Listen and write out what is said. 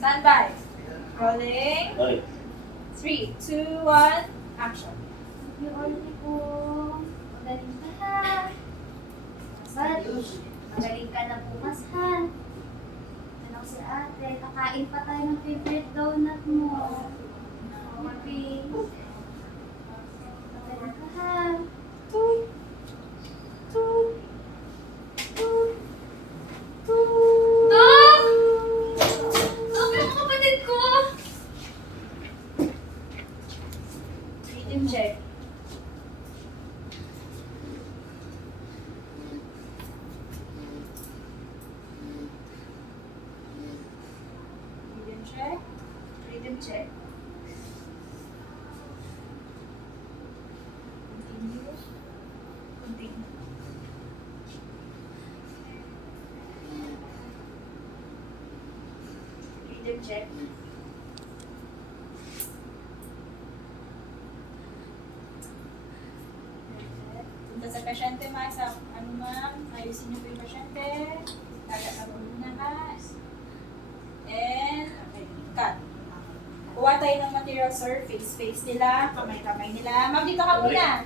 Stand by. Rolling. Okay. 3, 2, 1, action. Yung ulit po, magaling ka ha. Magaling ka na bukas ha. Ano si ate, kakain pa tayo ng favorite donut mo. Okay. Magaling ka ha. Dok! Dok, yung kapatid ko! Rhythm check. Rhythm check. Rhythm check. Continue. Continue. Rhythm check. Punta sa pasyente, ma. Sa ano, ma'am? Ayusin niyo po yung pasyente. Tagat na po muna, ha? And, okay, cut. Kuha tayo ng material surface. Face nila, kamay-kamay nila. Ma'am, dito ka muna.